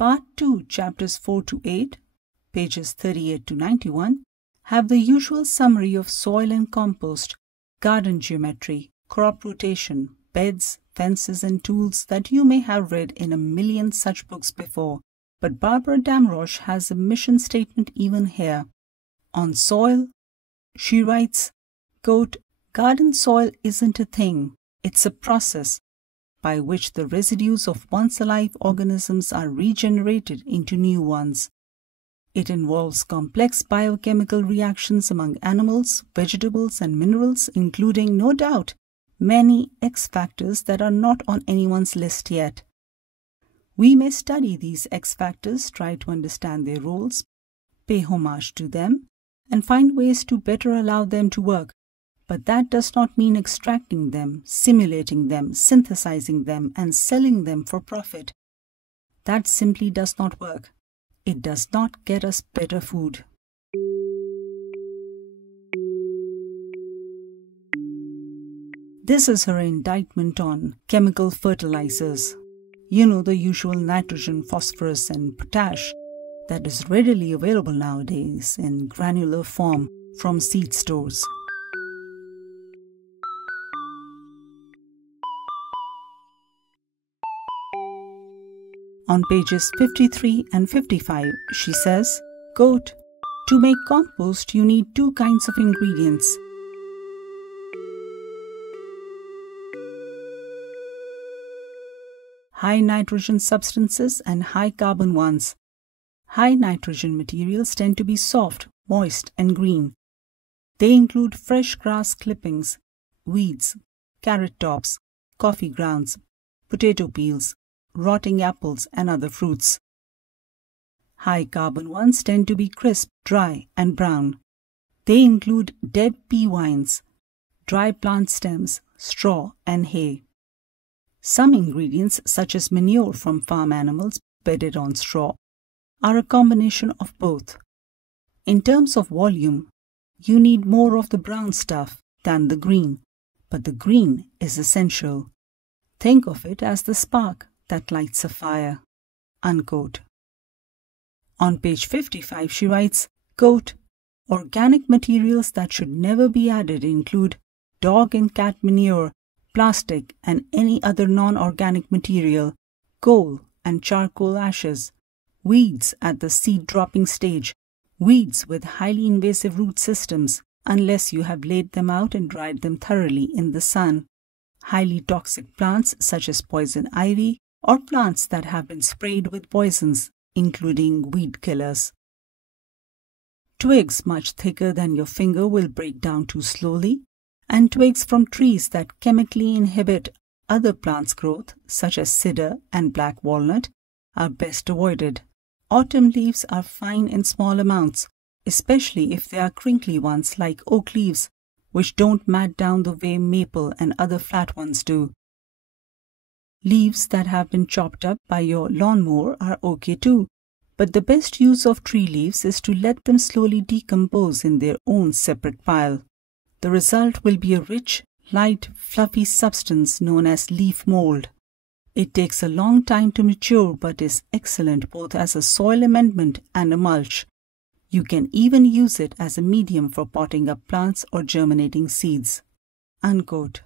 Part 2, chapters 4 to 8, pages 38 to 91, have the usual summary of soil and compost, garden geometry, crop rotation, beds, fences, and tools that you may have read in a million such books before. But Barbara Damrosch has a mission statement even here. On soil, she writes, quote, "Garden soil isn't a thing, it's a process by which the residues of once alive organisms are regenerated into new ones. It involves complex biochemical reactions among animals, vegetables, and minerals, including, no doubt, many X factors that are not on anyone's list yet. We may study these X factors, try to understand their roles, pay homage to them, and find ways to better allow them to work. But that does not mean extracting them, simulating them, synthesizing them, and selling them for profit. That simply does not work. It does not get us better food." This is her indictment on chemical fertilizers. You know, the usual nitrogen, phosphorus, and potash that is readily available nowadays in granular form from seed stores. On pages 53 and 55, she says, quote, "To make compost, you need two kinds of ingredients. High nitrogen substances and high carbon ones. High nitrogen materials tend to be soft, moist, and green. They include fresh grass clippings, weeds, carrot tops, coffee grounds, potato peels, rotting apples, and other fruits. High carbon ones tend to be crisp, dry, and brown. They include dead pea vines, dry plant stems, straw, and hay. Some ingredients, such as manure from farm animals bedded on straw, are a combination of both. In terms of volume, you need more of the brown stuff than the green, but the green is essential. Think of it as the spark that lights a fire." Unquote. On page 55, she writes, quote, "Organic materials that should never be added include dog and cat manure, plastic and any other non-organic material, coal and charcoal ashes, weeds at the seed dropping stage, weeds with highly invasive root systems unless you have laid them out and dried them thoroughly in the sun, highly toxic plants such as poison ivy, or plants that have been sprayed with poisons, including weed killers. Twigs much thicker than your finger will break down too slowly, and twigs from trees that chemically inhibit other plants' growth, such as cedar and black walnut, are best avoided. Autumn leaves are fine in small amounts, especially if they are crinkly ones like oak leaves, which don't mat down the way maple and other flat ones do. Leaves that have been chopped up by your lawnmower are okay too, but the best use of tree leaves is to let them slowly decompose in their own separate pile. The result will be a rich, light, fluffy substance known as leaf mold. It takes a long time to mature but is excellent both as a soil amendment and a mulch. You can even use it as a medium for potting up plants or germinating seeds." Unquote.